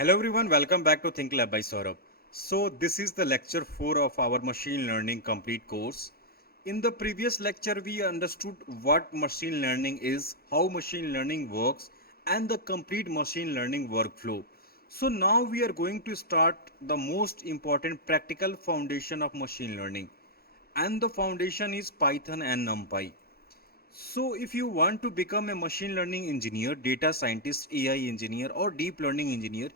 Hello everyone, welcome back to Think Lab by Saurabh. So this is the lecture 4 of our machine learning complete course. In the previous lecture we understood what machine learning is, how machine learning works and the complete machine learning workflow. So now we are going to start the most important practical foundation of machine learning, and the foundation is Python and NumPy. So, if you want to become a machine learning engineer, data scientist, AI engineer, or deep learning engineer,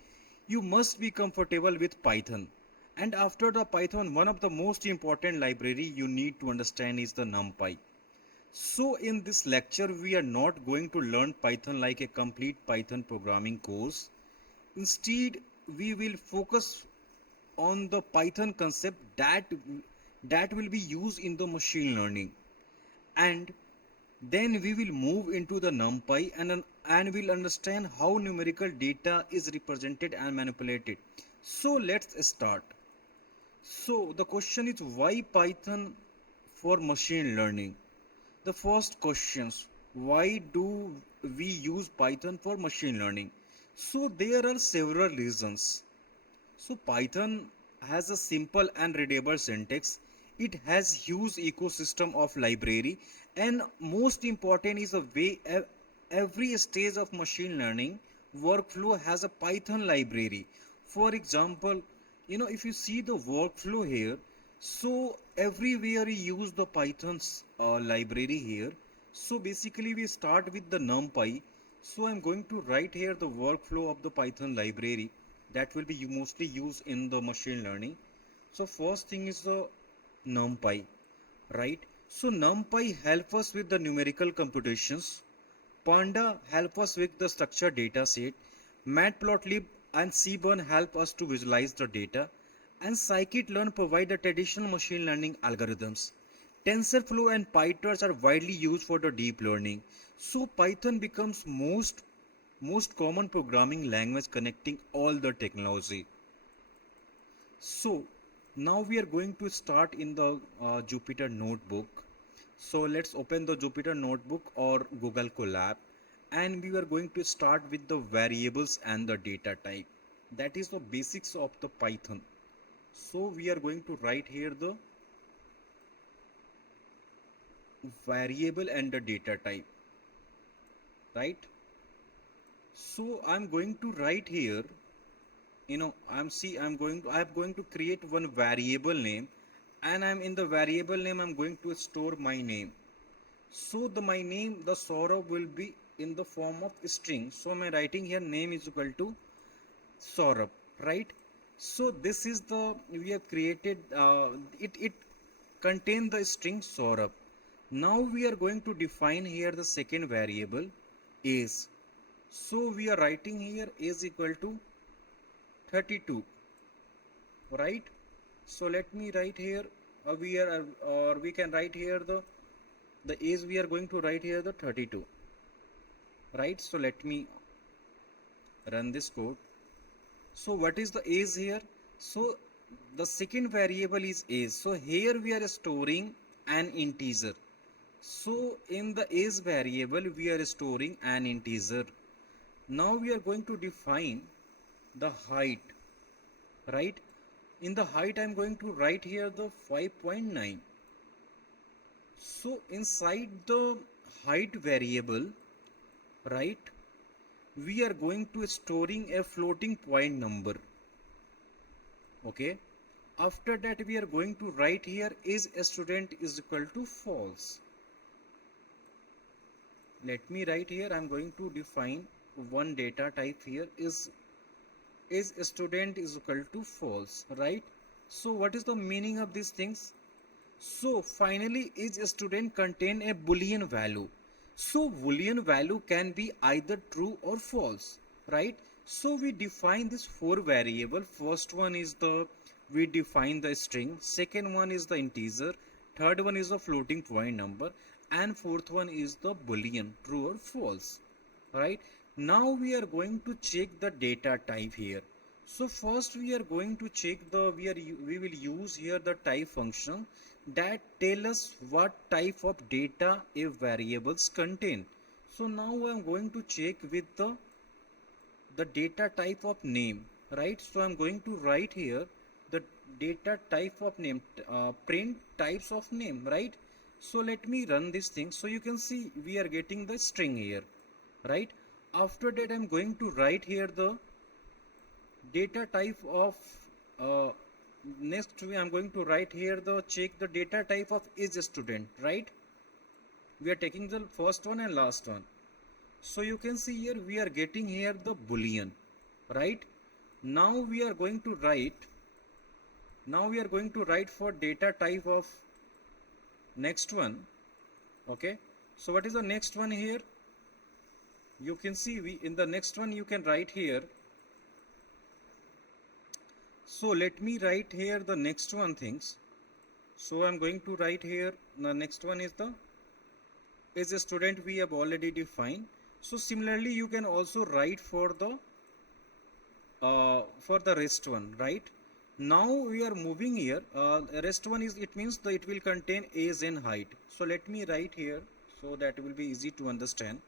you must be comfortable with Python. And after the Python, one of the most important library you need to understand is the NumPy. So, in this lecture, we are not going to learn Python like a complete Python programming course. Instead, we will focus on the Python concept that will be used in the machine learning, and then we will move into the NumPy and we'll understand how numerical data is represented and manipulated. So let's start. So the question is, why Python for machine learning? The first questions, why do we use Python for machine learning? So there are several reasons. So Python has a simple and readable syntax. It has huge ecosystem of library, and most important is the way every stage of machine learning workflow has a Python library. For example, if you see the workflow here, so everywhere we use the Python's library here. So basically we start with the NumPy. So I'm going to write here the workflow of the Python library that will be mostly used in the machine learning. So first thing is the NumPy, right? So NumPy help us with the numerical computations. Panda help us with the structured data set. Matplotlib and Seaborn help us to visualize the data. And scikit-learn provide the traditional machine learning algorithms. TensorFlow and PyTorch are widely used for the deep learning. So Python becomes most common programming language connecting all the technology. So now we are going to start in the Jupyter notebook. So let's open the Jupyter notebook or Google Colab, and we are going to start with the variables and the data type. That is the basics of the Python. So we are going to write here the variable and the data type, right? So I'm going to write here, I'm going to create one variable name, and I'm in the variable name I'm going to store my name. So my name, the Saurabh, will be in the form of string. So my writing here name is equal to Saurabh, right? So this is the we have created it contain the string Saurabh. Now we are going to define here the second variable is. So we are writing here is equal to 32, right? So let me write here we are or we can write here the age we are going to write here the 32, right? So let me run this code. So what is the age here? So the second variable is age. So here we are storing an integer. So in the age variable we are storing an integer. Now we are going to define the height, right? In the height I'm going to write here the 5.9. So inside the height variable, right, we are going to storing a floating point number. Okay, after that we are going to write here is a student is equal to false. Let me write here, I'm going to define one data type here is student is equal to false, right? So what is the meaning of these things? So finally is student contain a boolean value. So boolean value can be either true or false, right? So we define this four variable. First one is we define the string, second one is the integer, third one is the floating point number, and fourth one is the boolean true or false, right? Now we are going to check the data type here. So first we are going to check we will use here the type function that tell us what type of data a variables contain. So now I am going to check with the data type of name. right? So I'm going to write here the data type of name, print types of name, right? So let me run this thing. So you can see we are getting the string here, right? After that I'm going to write here the data type of uh, next I'm going to write here the check the data type of is a student, right? We are taking the first one and last one. So you can see here we are getting here the boolean, right? Now we are going to write for data type of next one. Okay, so what is the next one here? You can see we in the next one you can write here. So let me write here the next one things. So I'm going to write here the next one is a student we have already defined. So similarly you can also write for the rest one, right? Now we are moving here. Rest one is it means that it will contain age and height. So let me write here so that it will be easy to understand.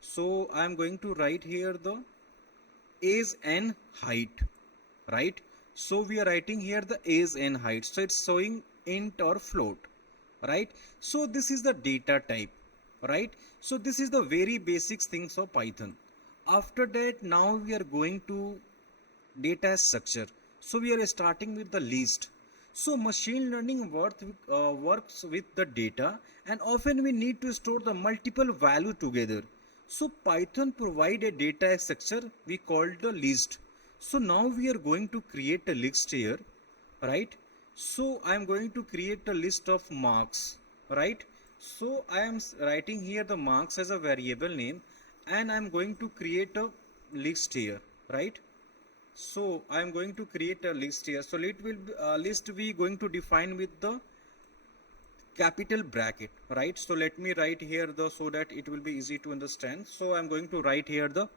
So I am going to write here the age and height, right? So we are writing here the age and height. So it's showing int or float, right? So this is the data type, right? So this is the very basic things of Python. After that, now we are going to data structure. So we are starting with the list. So machine learning works with the data, and often we need to store the multiple value together. So Python provide a data structure we call the list. So now we are going to create a list here, right? So I am going to create a list of marks, right? So I am writing here the marks as a variable name, and I am going to create a list here, right? So I am going to create a list here. So it will be, list we going to define with the capital bracket, right? So let me write here the so that it will be easy to understand. So I'm going to write here the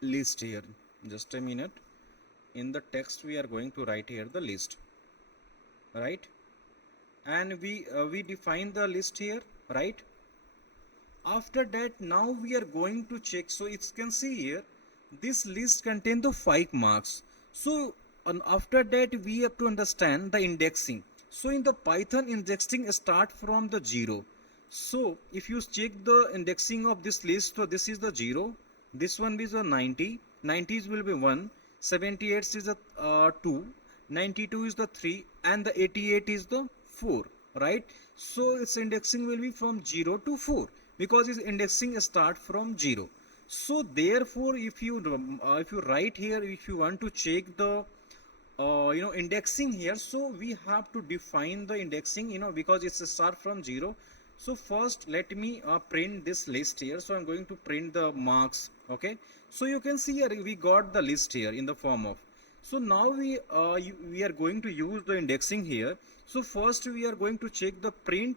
list here. Just a minute. In the text we are going to write here the list, right? And we define the list here, right? After that, now we are going to check. So it can see here this list contains the 5 marks. So after that we have to understand the indexing. So in the Python, indexing start from the 0. So if you check the indexing of this list, so this is the 0, this one is a 90, 90s will be 1, 78 is the 2, 92 is the 3, and the 88 is the 4, right? So its indexing will be from 0 to 4 because its indexing start from 0. So therefore if you write here, if you want to check the indexing here, so we have to define the indexing, because it's a start from 0. So first let me print this list here. So I'm going to print the marks. Okay, so you can see here we got the list here in the form of. So now we are going to use the indexing here. So first we are going to check the print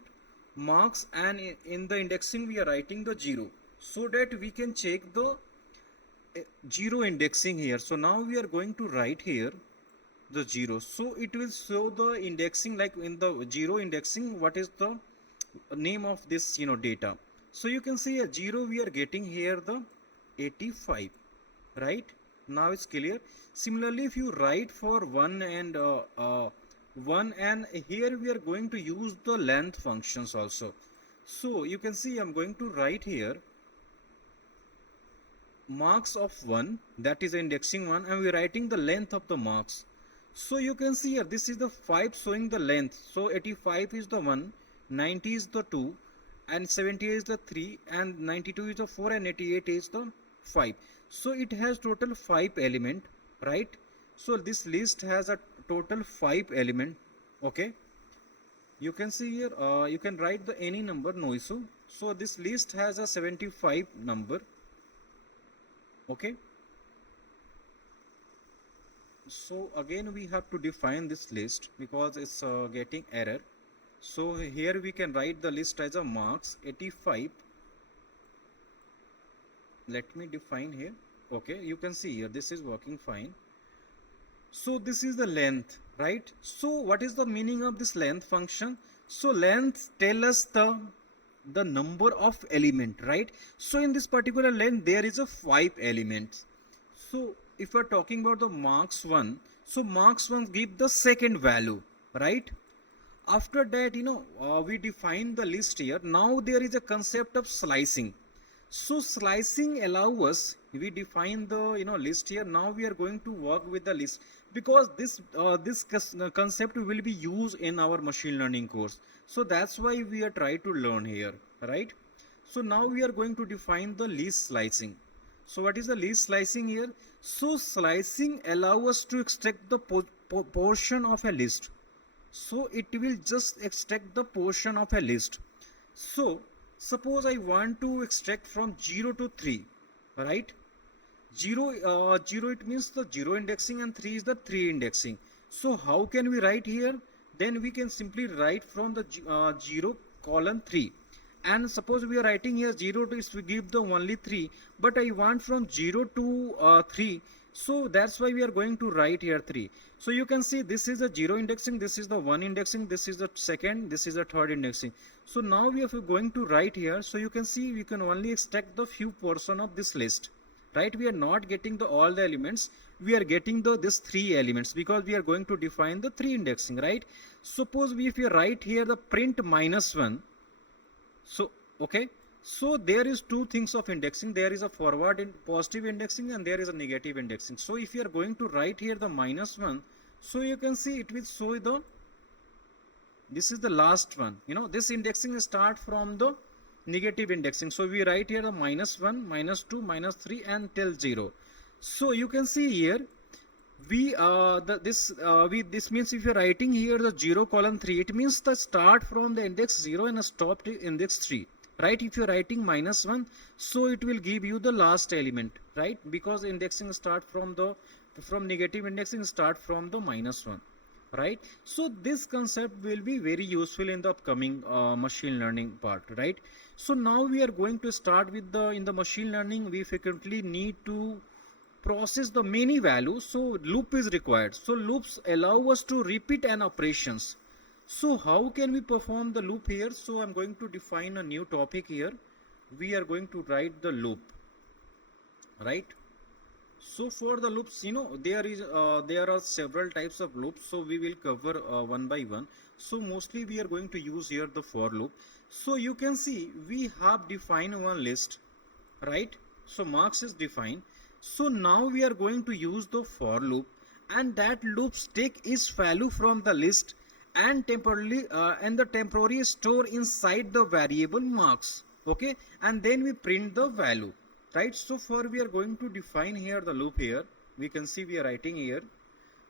marks, and in the indexing we are writing the 0 so that we can check the 0 indexing here. So now we are going to write here the 0. So it will show the indexing, like in the 0 indexing what is the name of this data. So you can see a 0 we are getting here the 85, right? Now it's clear. Similarly if you write for 1 and 1, and here we are going to use the length functions also. So you can see I'm going to write here marks of 1, that is indexing 1, and we're writing the length of the marks. So you can see here this is the 5 showing the length. So 85 is the 1, 90 is the 2, and 70 is the 3, and 92 is the 4, and 88 is the 5. So it has total 5 element, right? So this list has a total 5 element. Okay, you can see here you can write the any number, no issue. So this list has a 75 number. Okay, so again we have to define this list because it's getting error. So here we can write the list as a marks 85. Let me define here. Okay, you can see here this is working fine. So this is the length, right? So what is the meaning of this length function? So length tell us the number of element, right? So in this particular length there is a 5 elements. So if we're talking about the marks 1, so marks 1 give the second value, right? After that, we define the list here. Now there is a concept of slicing. So slicing allow us, we define the list here. Now we are going to work with the list, because this concept will be used in our machine learning course. So that's why we are trying to learn here, right? So now we are going to define the list slicing. So what is the list slicing here? So slicing allow us to extract the portion of a list. So it will just extract the portion of a list. So suppose I want to extract from 0 to 3, right? 0 it means the 0 indexing, and 3 is the 3 indexing. So how can we write here? Then we can simply write from the 0 colon 3. And suppose we are writing here 0 to we give the only 3, but I want from 0 to 3. So that's why we are going to write here 3. So you can see this is the 0 indexing, this is the 1 indexing, this is the second, this is the third indexing. So now we are going to write here. So you can see we can only extract the few portion of this list, right? We are not getting the all the elements, we are getting the this 3 elements, because we are going to define the 3 indexing, right? Suppose if you write here the print -1, so okay, so there is two things of indexing. There is a forward in positive indexing, and there is a negative indexing. So if you are going to write here the -1, so you can see it will show the, this is the last one. This indexing start from the negative indexing. So we write here the -1, -2, -3 and till 0. So you can see here this means if you're writing here the 0 colon 3, it means the start from the index 0 and stop to index 3, right? If you're writing -1, so it will give you the last element, right? Because indexing start from negative indexing start from the -1, right? So this concept will be very useful in the upcoming machine learning part, right? So now we are going to start with in the machine learning, we frequently need to process the many values. So loop is required. So loops allow us to repeat an operations. So how can we perform the loop here? So I'm going to define a new topic here. We are going to write the loop, right? So for the loops, there are several types of loops. So we will cover one by one. So mostly we are going to use here the for loop. So you can see we have defined one list, right? So marks is defined. So now we are going to use the for loop, and that loops take its value from the list and the temporary store inside the variable marks, okay, and then we print the value, right? So for we are going to define here the loop here. We can see we are writing here.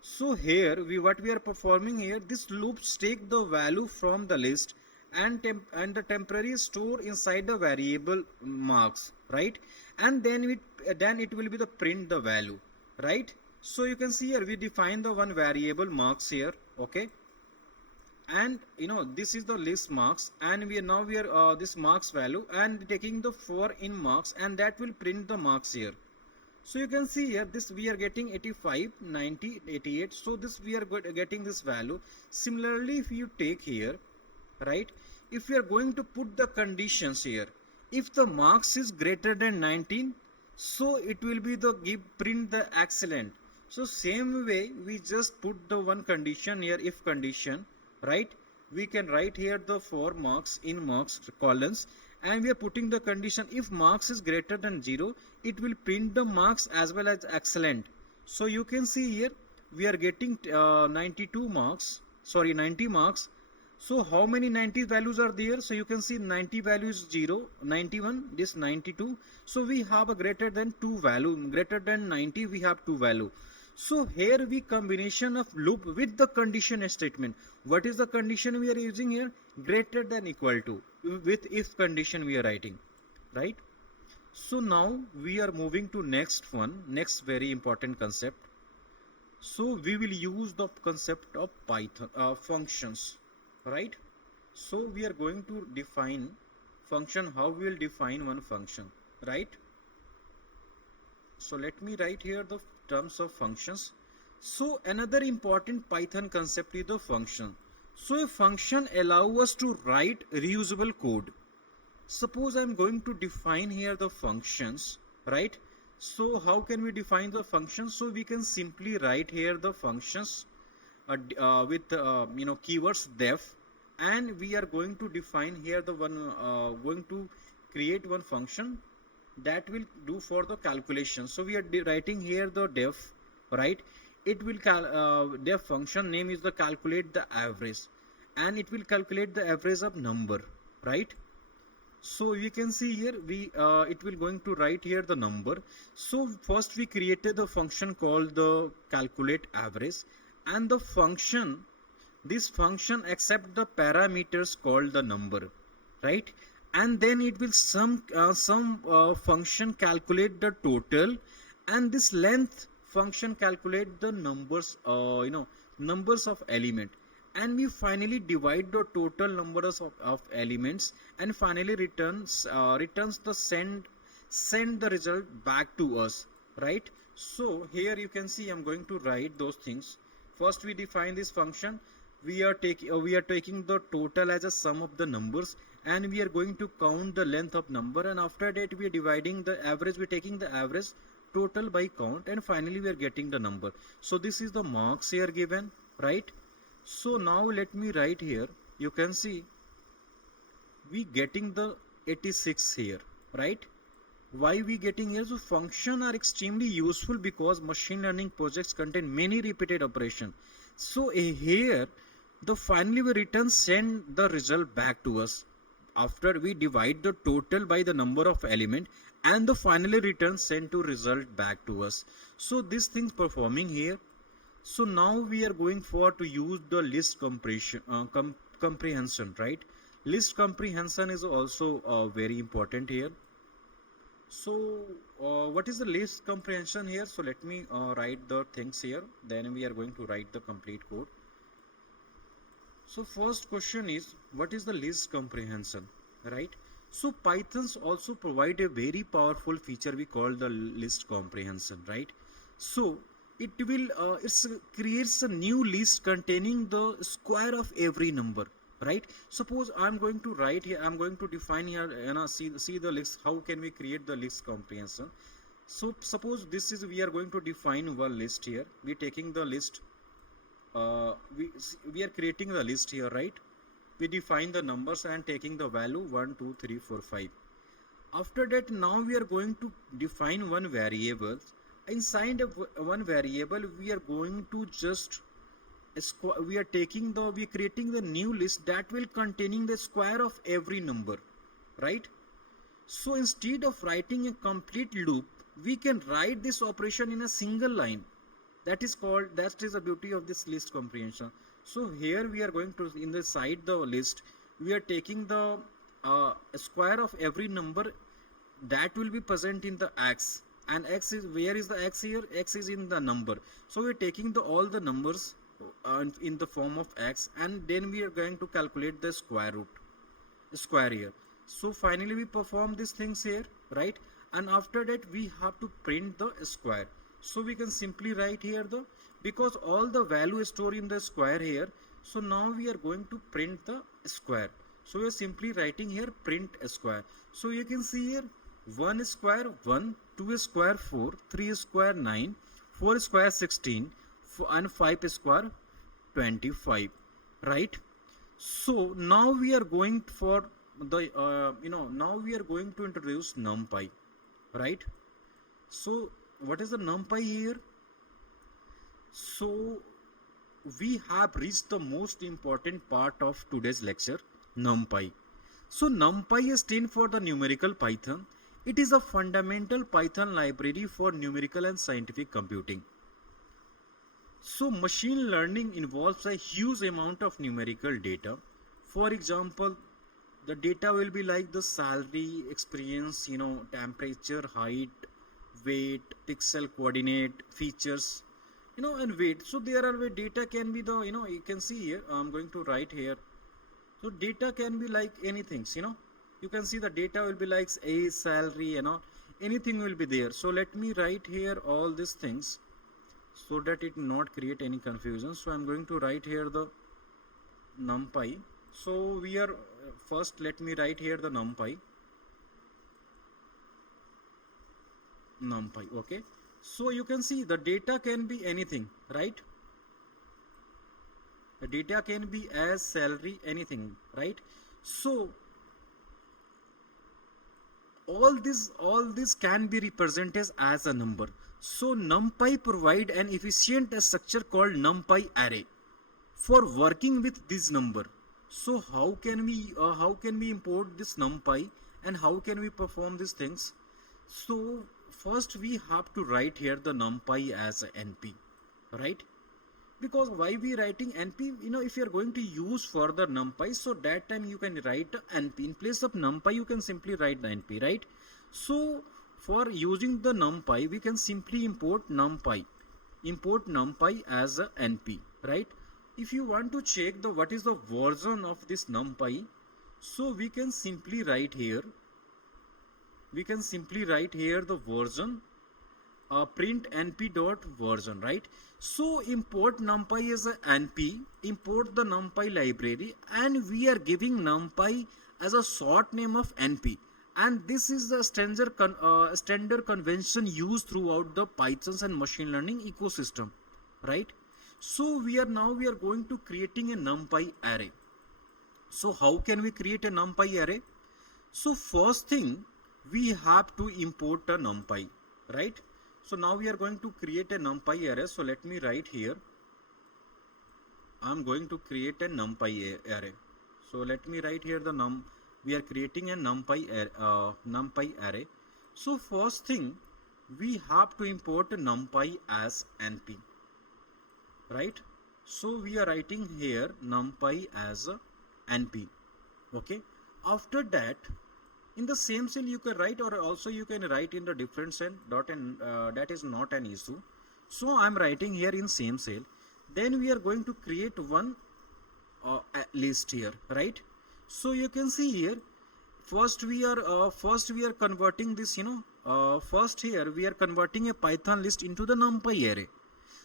So here what we are performing here, this loops take the value from the list and the temporary store inside the variable marks, right? And then it will be the print the value, right? So you can see here we define the one variable marks here, okay, and this is the list marks, and we are this marks value and taking the for in marks, and that will print the marks here. So you can see here this we are getting 85, 90, 88. So this we are getting this value. Similarly, if you take here, right, if we are going to put the conditions here, if the marks is greater than 19, so it will be the print the excellent. So same way we just put the one condition here, if condition, right? We can write here the for marks in marks columns, and we are putting the condition if marks is greater than 0, it will print the marks as well as excellent. So you can see here we are getting 90 marks. So how many 90 values are there? So you can see 90 value is 0, 91, this 92. So we have a greater than 2 value, greater than 90 we have 2 value. So here we combination of loop with the condition statement. What is the condition we are using here? Greater than equal to, with if condition we are writing, right? So now we are moving to next very important concept. So we will use the concept of Python functions, right? So we are going to define function. How we will define one function, right? So let me write here the terms of functions. So another important Python concept is the function. So a function allows us to write reusable code. Suppose I'm going to define here the functions, right? So how can we define the functions? So we can simply write here the functions with keywords def, and we are going to define here the one going to create one function that will do for the calculation. So we are writing here the def, right? It will def function name is the calculate the average, and it will calculate the average of number, right? So you can see here we it will going to write here the number. So first we created the function called the calculate average, and the function, this function accept the parameters called the number, right? And then it will some function calculate the total, and this length function calculate the numbers numbers of element, and we finally divide the total numbers of elements, and finally returns the send the result back to us, right? So here you can see I'm going to write those things. First we define this function. We are taking the total as a sum of the numbers, and we are going to count the length of number, and after that we are dividing the average. We're taking the average total by count, and finally we are getting the number. So this is the marks here given, right? So now let me write here. You can see we getting the 86 here, right? Why we getting here? So function are extremely useful because machine learning projects contain many repeated operations. So here the finally we return send the result back to us after we divide the total by the number of element, and the finally return send to result back to us. So this things performing here. So now we are going for to use the list comprehension, right? List comprehension is also very important here. So what is the list comprehension here? So let me write the things here, then we are going to write the complete code. So first question is, what is the list comprehension, right? So Pythons also provide a very powerful feature we call the list comprehension, right? So it will creates a new list containing the square of every number, right? Suppose I'm going to write here, I'm going to define here, see the list. How can we create the list comprehension? So suppose this is, we are going to define one list here. We're taking the list, we are creating the list here, right? We define the numbers and taking the value 1 2 3 4 5. After that, now we are going to define one variable. Inside of one variable we are going to just we are creating the new list that will containing the square of every number, right? So instead of writing a complete loop, we can write this operation in a single line. That is the beauty of this list comprehension. So here we are going to, in the side the list, we are taking the square of every number that will be present in the x, and x is, where is the x here? X is in the number. So we are taking all the numbers in the form of x, and then we are going to calculate the square here. So finally we perform these things here, right? And after that we have to print the square. So we can simply write here because all the value is stored in the square here. So now we are going to print the square. So we are simply writing here print square. So you can see here 1 square 1, 2 square 4, 3 square 9, 4 square 16, and 5 square 25, right? So now we are going for the now we are going to introduce NumPy, right? So what is the NumPy here? So we have reached the most important part of today's lecture, NumPy. So NumPy stands for the numerical Python. It is a fundamental Python library for numerical and scientific computing. So machine learning involves a huge amount of numerical data. For example, the data will be like the salary, experience, temperature, height, weight, pixel coordinate, features, and weight. So there are data can be the, you can see here, I'm going to write here. So data can be like anything, you can see the data will be like age, salary, anything will be there. So let me write here all these things so that it not create any confusion. So I'm going to write here the NumPy. So we are first, let me write here the NumPy. numpy. Okay, so you can see the data can be anything, right? The data can be as salary, anything, right? So all this can be represented as a number. So numpy provide an efficient structure called numpy array for working with this number. So how can we import this numpy, and how can we perform these things? So first we have to write here the numpy as a np, right? Because why we writing np, if you are going to use further numpy, so that time you can write np in place of numpy, you can simply write the np, right? So for using the numpy, we can simply import numpy as a np, right? If you want to check the what is the version of this numpy, so we can simply write here the version, print np dot version, right? So import numpy as a np, import the numpy library, and we are giving numpy as a short name of np, and this is the standard convention used throughout the pythons and machine learning ecosystem, right? So we are going to creating a numpy array. So how can we create a numpy array? So first thing, we have to import a numpy, right? So now we are going to create a numpy array. So let me write here, I'm going to create a numpy array. So let me write here the we are creating a numpy array. So first thing, we have to import numpy as np, right? So we are writing here numpy as np. Okay, after that, in the same cell you can write, or also you can write in the different cell dot, and that is not an issue. So I'm writing here in same cell. Then we are going to create one list here, right? So you can see here, first we are converting this, first here we are converting a python list into the numpy array.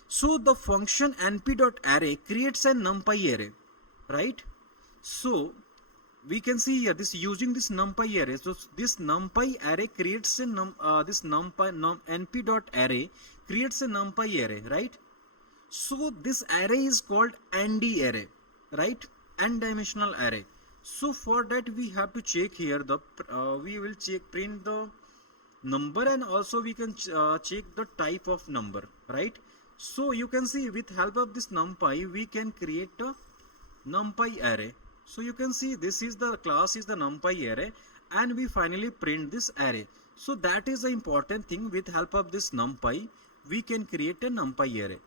So the function np.array creates a numpy array, right? So we can see here this using this numpy array. So this numpy array creates a np.array creates a numpy array, right? So this array is called nd array, right? N dimensional array. So for that we have to check here the we will print the number, and also we can check the type of number, right? So you can see with help of this numpy we can create a numpy array. So you can see this is the class is the numpy array, and we finally print this array. So that is the important thing. With help of this numpy we can create a numpy array.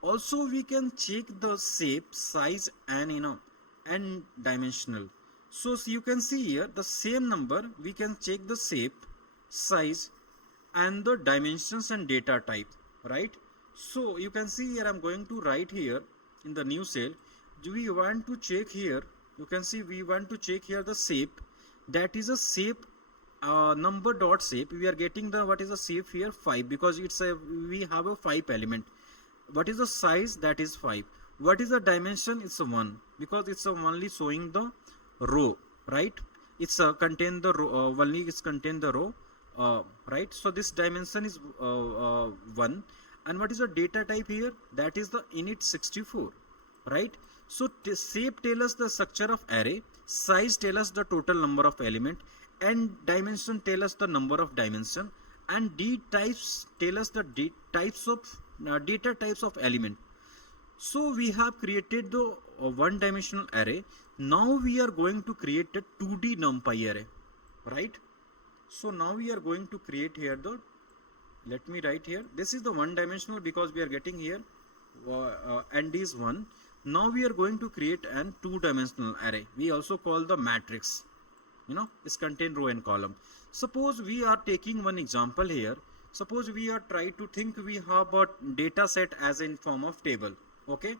Also we can check the shape, size, and and dimensional. So you can see here the same number, we can check the shape, size, and the dimensions and data type, right? So you can see here I'm going to write here in the new cell. Do we want to check here? You can see we want to check here the shape, that is a shape number dot shape. We are getting the what is the shape here 5, because it's a we have a 5 element. What is the size? That is 5. What is the dimension? It's a 1, because it's only showing the row, right? It's contain the row, only it's contain the row, right? So this dimension is 1. And what is the data type here? That is the init 64, right? So shape tell us the structure of array, size tell us the total number of element, and dimension tell us the number of dimension, and d types tell us the data types of element. So we have created the one dimensional array. Now we are going to create a 2D numpy array, right? So now we are going to create here the, let me write here, this is the one dimensional because we are getting here and is 1. Now we are going to create an 2-dimensional array. We also call the matrix, it's contain row and column. Suppose we are taking one example here. Suppose we are trying to think we have a data set as in form of table. Okay,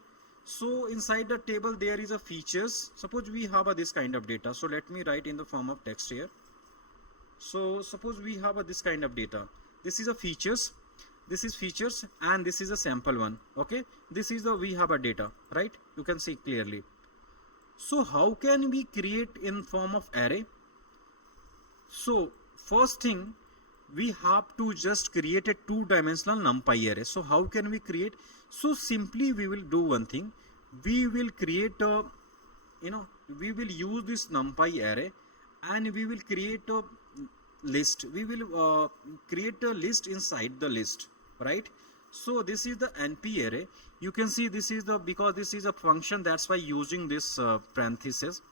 so inside the table there is a features. Suppose we have this kind of data. So let me write in the form of text here. So suppose we have this kind of data. This is a features, this is features, and this is a sample one. Okay, this is the we have a data, right? You can see clearly. So how can we create in form of array? So first thing, we have to just create a two-dimensional NumPy array. So how can we create? So simply we will do one thing. We will create a, we will use this NumPy array and we will create a list. We will create a list inside the list, right? So this is the NP array. You can see this is the, because this is a function, that's why using this parenthesis.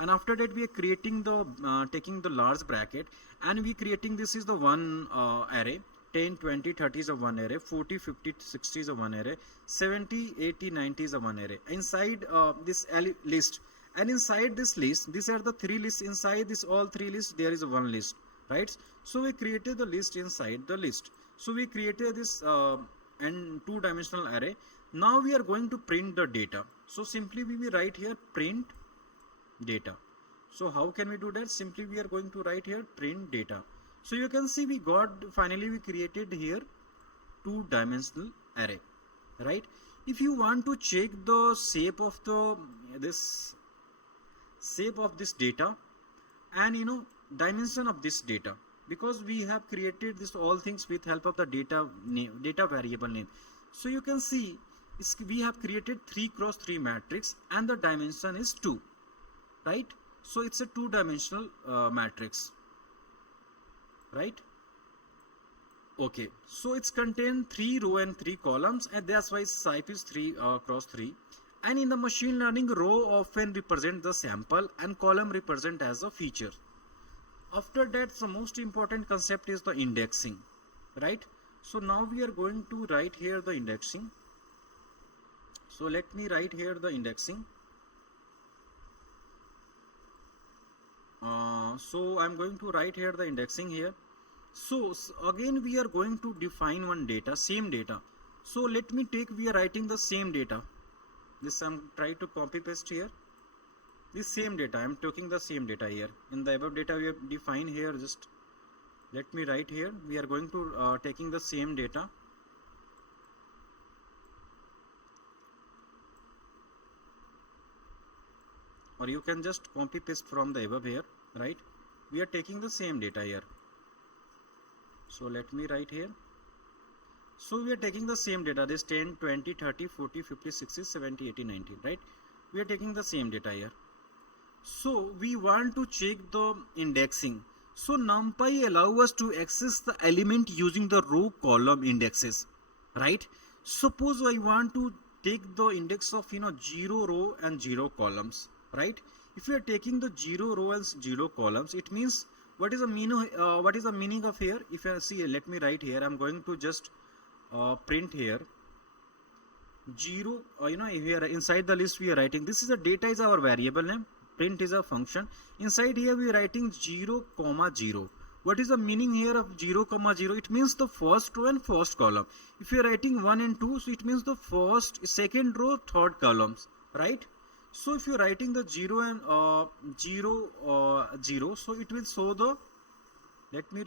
And after that we are creating the taking the large bracket, and we creating, this is the one array. 10 20 30 is a one array, 40 50 60 is a one array, 70 80 90 is a one array inside this list. And inside this list, these are the three lists. Inside this all three lists there is a one list, right? So we created the list inside the list. So we created this and two-dimensional array. Now we are going to print the data. So simply we will write here print data. So how can we do that? Simply we are going to write here print data. So you can see we got, finally we created here two-dimensional array, right? If you want to check the shape of the shape of this data and dimension of this data, because we have created this all things with help of the data name, data variable name. So you can see we have created 3 cross 3 matrix and the dimension is 2, right? So it's a two-dimensional matrix, right? Okay, so it's contained 3 row and 3 columns, and that's why its type is 3 cross 3. And in the machine learning, row often represent the sample and column represent as a feature. After that, the most important concept is the indexing, right? So now we are going to write here the indexing. So let me write here the indexing. So I'm going to write here the indexing here. So again we are going to define one data, same data. So let me take, we are writing the same data. This I'm trying to copy paste here. This same data, I'm taking the same data here. In the above data we have defined here, just let me write here. We are going to taking the same data. Or you can just copy paste from the above here, right? We are taking the same data here. So let me write here. So we are taking the same data, this 10, 20, 30, 40, 50, 60, 70, 80, 90, right? We are taking the same data here. So we want to check the indexing. So NumPy allows us to access the element using the row column indexes, right? Suppose I want to take the index of 0 row and 0 columns, right? If we are taking the 0 row and 0 columns, it means what is the meaning of here? If you see, let me write here. I'm going to just print here 0. Here inside the list we are writing, this is the data is our variable name, print is a function. Inside here we are writing 0, 0. What is the meaning here of 0, 0? It means the first row and first column. If you are writing 1 and 2, so it means the first, second row, third columns, right? So if you are writing the 0 and 0, so it will show the, let me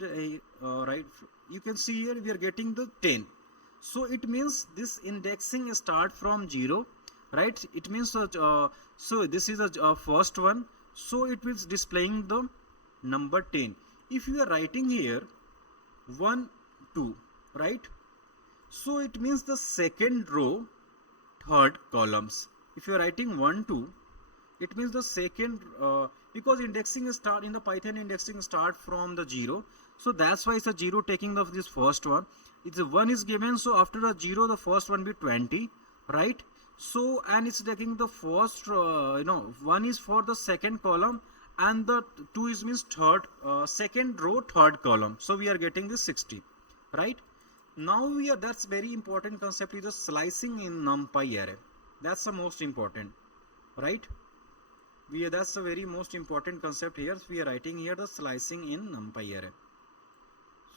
write, you can see here we are getting the 10. So it means this indexing start from 0, right? It means so this is a first one, so it will displaying the number 10. If you are writing here 1 2, right? So it means the second row, third columns. If you are writing 1 2, it means the second, because indexing is start in the Python, indexing start from the 0. So that's why it's a 0 taking of this first one. It's a 1 is given, so after a 0 the first one be 20, right? So and it's taking the first 1 is for the second column and the 2 is means third, second row, third column. So we are getting this 60, right? Now we are, that's very important concept is the slicing in NumPy array. That's the most important, right? That's the very most important concept here. We are writing here the slicing in NumPy array.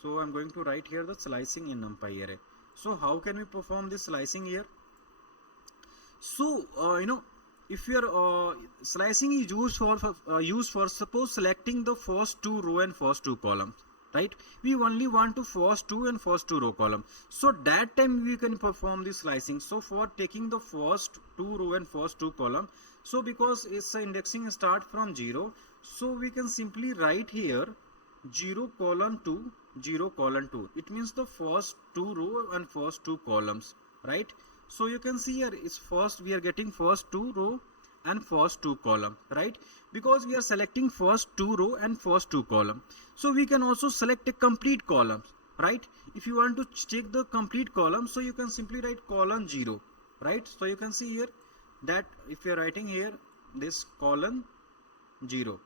So I'm going to write here the slicing in NumPy array. So how can we perform this slicing here? So if you are slicing is used for suppose selecting the first 2 row and first 2 columns, right? We only want to first 2 and first 2 row column. So that time we can perform this slicing. So for taking the first 2 row and first 2 column, so because it's indexing start from 0, so we can simply write here 0 colon 2 0 colon 2. It means the first two row and first two columns, right? So you can see here is first we are getting first two row and first two column, right? Because we are selecting first two row and first two column. So we can also select a complete column, right? If you want to check the complete column, so you can simply write colon 0, right? So you can see here that if you are writing here this colon 0,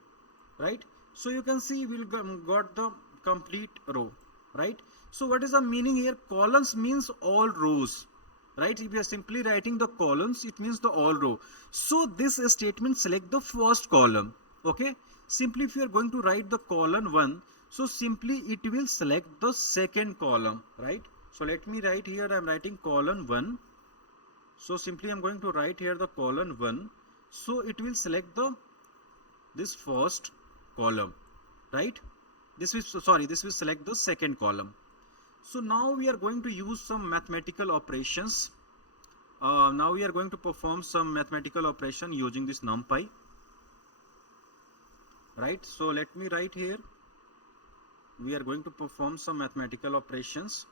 right? So you can see we'll got the complete row, right? So what is the meaning here? Columns means all rows, right? If you are simply writing the columns, it means the all row. So this statement select the first column, okay? Simply if you are going to write the column 1, so simply it will select the second column, right? So let me write here, I am writing column 1. So simply I am going to write here the column 1. So it will select the this first column, right? This will select the second column. So now we are going to use some mathematical operations. Now we are going to perform some mathematical operation using this NumPy, right? So let me write here, we are going to perform some mathematical operations.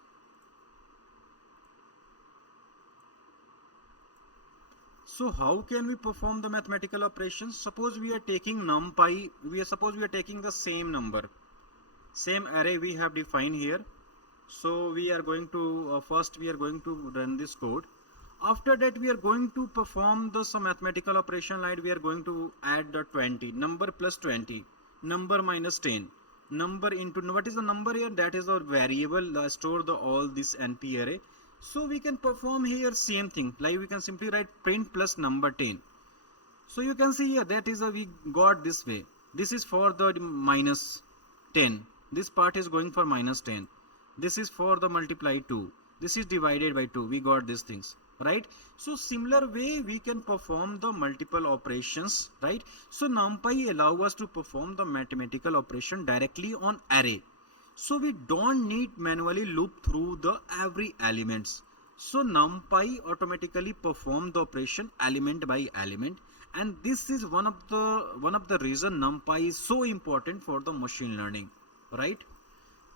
So how can we perform the mathematical operations? Suppose we are taking NumPy, suppose we are taking the same number, same array we have defined here. So we are going to first we are going to run this code. After that we are going to perform some mathematical operation, like we are going to add the 20, number plus 20, number minus 10, number into, what is the number here? That is our variable, store the all this NP array. So we can perform here same thing, like we can simply write print plus number 10. So you can see here that is we got this way. This is for the minus 10. This part is going for minus 10. This is for the multiply 2. This is divided by 2. We got these things, right? So similar way we can perform the multiple operations, right? So NumPy allow us to perform the mathematical operation directly on array. So we don't need manually loop through the every elements. So NumPy automatically perform the operation element by element, and this is one of the reason NumPy is so important for the machine learning, right?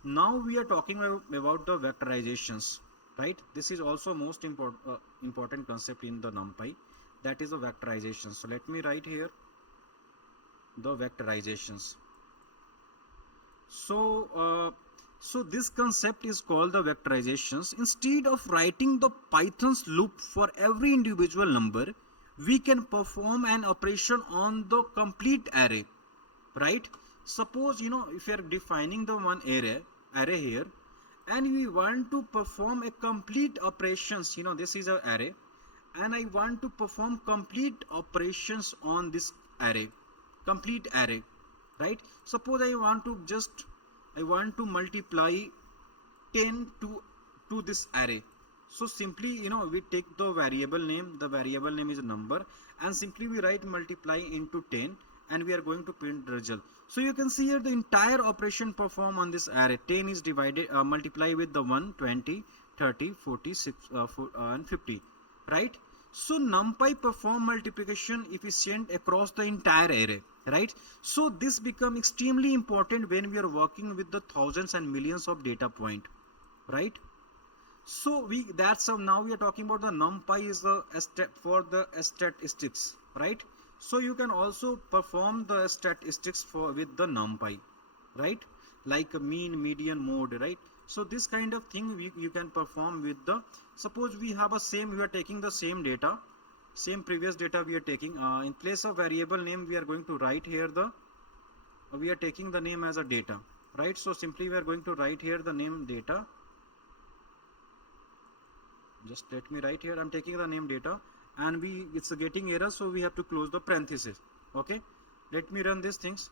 Now we are talking about the vectorizations, right? This is also most important concept in the NumPy, that is the vectorization. So let me write here the vectorizations. So this concept is called the vectorizations. Instead of writing the Python's loop for every individual number, we can perform an operation on the complete array, right? Suppose, if you are defining the one array here, and we want to perform a complete operations, this is an array, and I want to perform complete operations on this array, complete array, right? Suppose I want to multiply 10 to this array. So simply, we take the variable name is a number, and simply we write multiply into 10, and we are going to print the result. So you can see here the entire operation performed on this array. 10 is divided, multiply with the 1, 20, 30, 40, and 50, right? So NumPy perform multiplication efficient across the entire array, right? So this become extremely important when we are working with the thousands and millions of data point, right? So now we are talking about the NumPy is the step for the statistics, right? So you can also perform the statistics with the NumPy, right? Like a mean, median, mode, right? So this kind of thing you can perform with the, suppose we are taking the same data, same previous data we are taking, in place of variable name we are going to write here we are taking the name as a data, right? So simply we are going to write here the name data. Just let me write here, I'm taking the name data, and it's getting error, so we have to close the parenthesis. Okay, let me run these things.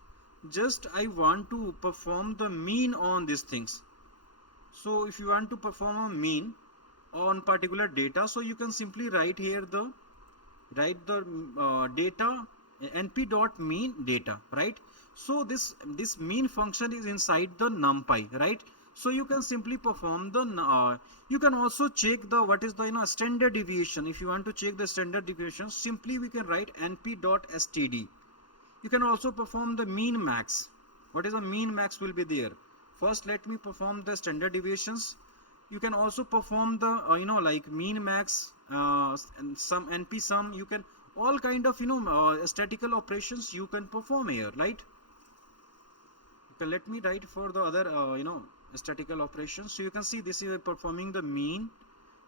Just I want to perform the mean on these things. So if you want to perform a mean on particular data, so you can simply write here the data np.mean data, right? So this mean function is inside the NumPy, right? So you can simply perform the you can also check the what is the standard deviation. If you want to check the standard deviation, simply we can write np.std. You can also perform the mean max. What is the mean max will be there? First let me perform the standard deviations. You can also perform the like mean max and sum np sum. You can all kind of statistical operations you can perform here, right? Okay, let me write for the other statistical operations. So you can see this is performing the mean,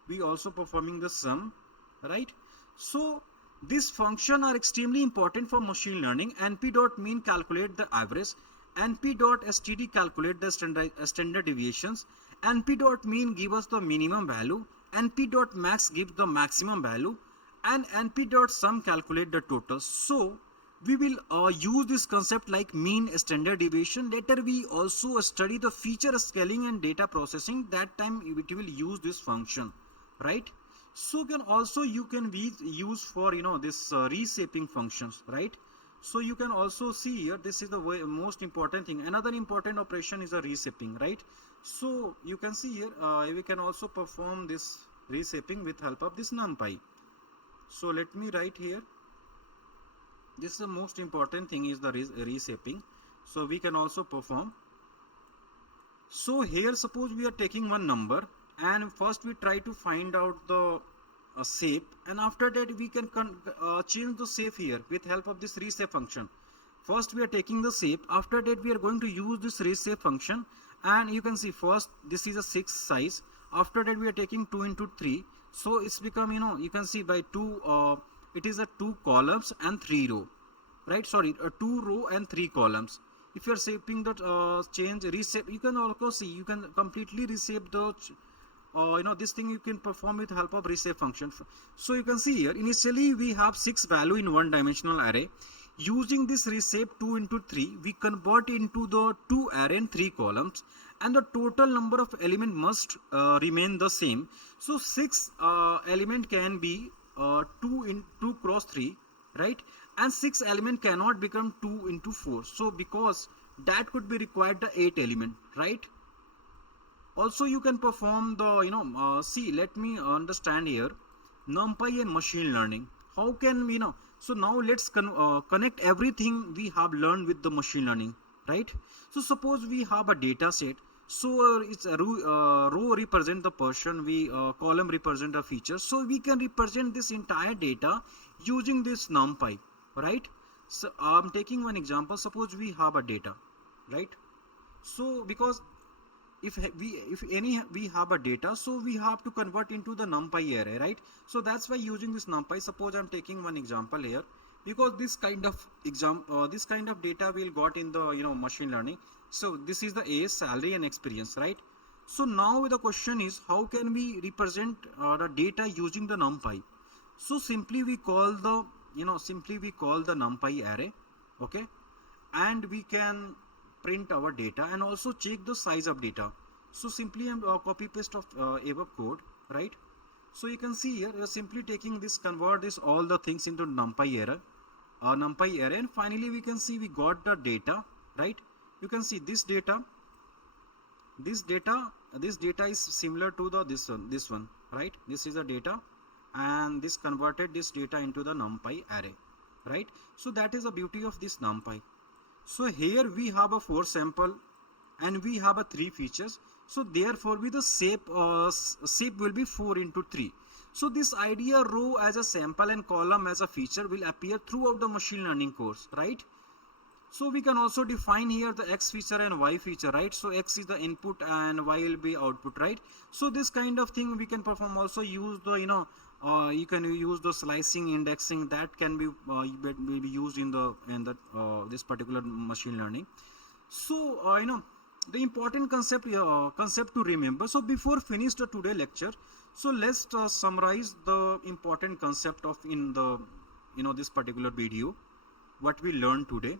we also performing the sum, right? So these functions are extremely important for machine learning. np.mean calculate the average, np.std calculate the standard deviations, np.mean give us the minimum value, np.max gives the maximum value, and np.sum calculate the total. So we will use this concept like mean, standard deviation. Later we also study the feature scaling and data processing. That time it will use this function, right? So you can be used for this reshaping functions, right? So you can also see here, this is the most important thing. Another important operation is the reshaping, right? So you can see here we can also perform this reshaping with help of this numpy. So let me write here, this is the most important thing is the reshaping. So we can also perform. So here suppose we are taking one number and first we try to find out the shape, and after that we can change the shape here with help of this reshape function. First we are taking the shape, after that we are going to use this reshape function, and you can see first this is a 6 size, after that we are taking 2 into 3, so it's become you can see by 2 it is a 2 columns and 3 row, right? Sorry, 2 row and 3 columns. If you are shaping the change reshape, you can also see you can completely reshape the this thing you can perform with help of reshape function. So you can see here initially we have 6 value in one dimensional array. Using this reshape 2 into 3 we convert into the 2 array and 3 columns, and the total number of element must remain the same. So 6 element can be 2 cross 3, right? And 6 element cannot become 2 into 4. So because that could be required the 8 element, right? Also you can perform the see, let me understand here numpy and machine learning. How can we so now let's connect everything we have learned with the machine learning, right? So suppose we have a data set. So it's a row represent the person, we column represent a feature. So we can represent this entire data using this numpy, right? So I'm taking one example. Suppose we have a data, right? So because if we have a data, so we have to convert into the numpy array, right? So that's why using this numpy. Suppose I'm taking one example here, because this kind of this kind of data we'll got in the machine learning. So this is the age, salary and experience, right? So now the question is, how can we represent the data using the numpy? So simply we call the numpy array, okay, and we can print our data and also check the size of data. So simply copy paste of above code, right? So you can see here we are simply taking this, convert this all the things into numpy array, and finally we can see we got the data, right? You can see this data is similar to the this one, right? This is the data, and this converted this data into the numpy array, right? So that is the beauty of this numpy. So here we have a 4 sample and we have a 3 features. So therefore with the shape will be 4 into 3. So this idea row as a sample and column as a feature will appear throughout the machine learning course, right? So we can also define here the x feature and y feature, right? So x is the input and y will be output, right? So this kind of thing we can perform. Also use the you can use the slicing, indexing, that can be will be used in the this particular machine learning. So the important concept to remember. So before finish the today lecture, so let's summarize the important concept of in the this particular video what we learned today,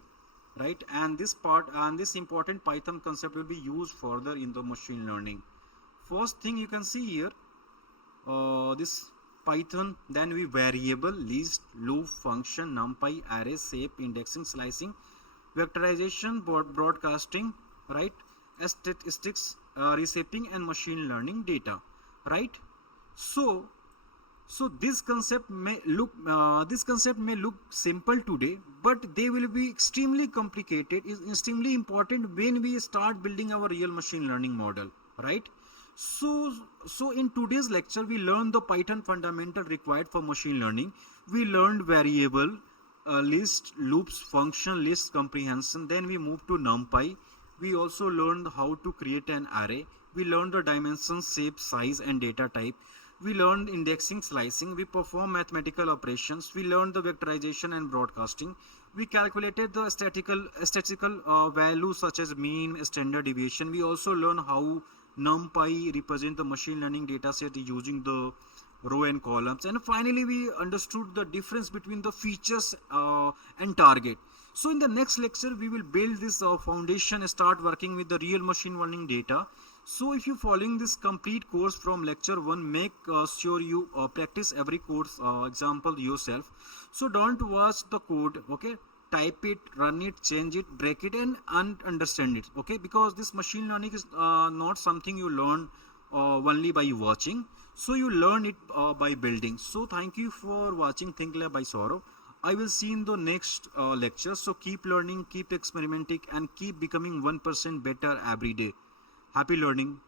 right? And this part and this important Python concept will be used further in the machine learning. First thing you can see here, this Python, then we variable, list, loop, function, numpy, array, shape, indexing, slicing, vectorization, broadcasting, right? Statistics, reshaping and machine learning data, right? So So this concept may look simple today, but they will be extremely complicated. Is extremely important when we start building our real machine learning model, right? So in today's lecture, we learned the Python fundamental required for machine learning. We learned variable, list, loops, function, list comprehension. Then we moved to NumPy. We also learned how to create an array. We learned the dimensions, shape, size, and data type. We learned indexing, slicing. We performed mathematical operations. We learned the vectorization and broadcasting. We calculated the statistical values such as mean, standard deviation. We also learned how NumPy represent the machine learning dataset using the row and columns. And finally, we understood the difference between the features and target. So in the next lecture, we will build this foundation, start working with the real machine learning data. So if you're following this complete course from lecture 1, make sure you practice every course example yourself. So don't watch the code, okay? Type it, run it, change it, break it, and understand it, okay? Because this machine learning is not something you learn only by watching. So you learn it by building. So thank you for watching Think Lab by Saurabh. I will see in the next lecture. So keep learning, keep experimenting, and keep becoming 1% better every day. Happy learning.